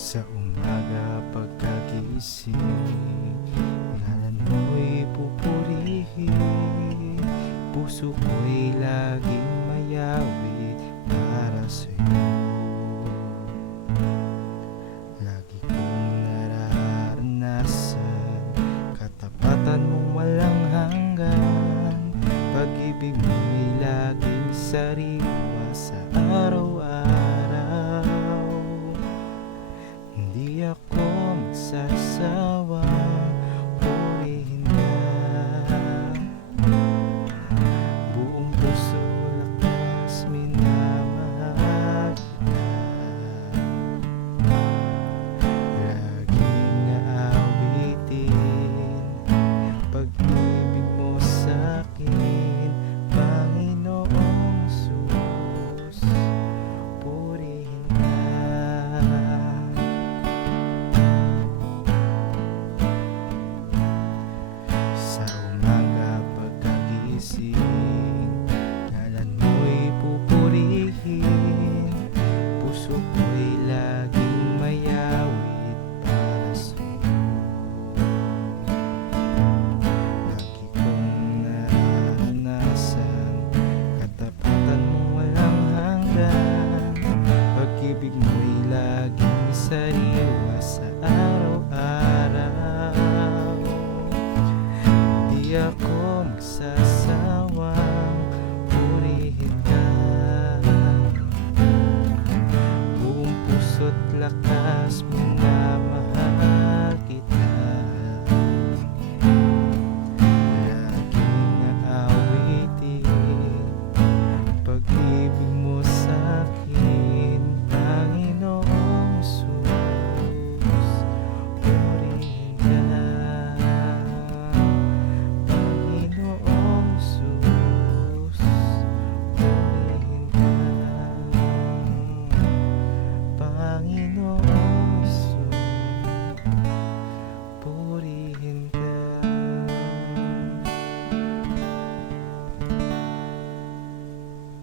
Sa umaga pagkagising, ngalan mo'y pupurihin. Puso ko'y laging mayawit para sa'yo. Lagi kong nararanasan katapatan mong walang hanggan. Pag-ibig mo'y laging sariwa sa araw-araw. Hindi ako magsasawang purihin ka. Buong puso, lakas, minamahal kita. Laging aawitin pag-ibig mo sa'kin, Panginoong Jesus, purihin ka. Sa umaga pagkagising, ngalan mo'y pupurihin. Puso ko'y laging mayawit para sa'yo. Lagi kong nararanasan katapatan mong walang hanggan. Pag-ibig mo'y laging sariwa sa araw-araw. Di ako magsasawang purihin ka. Buong puso't lakas mo na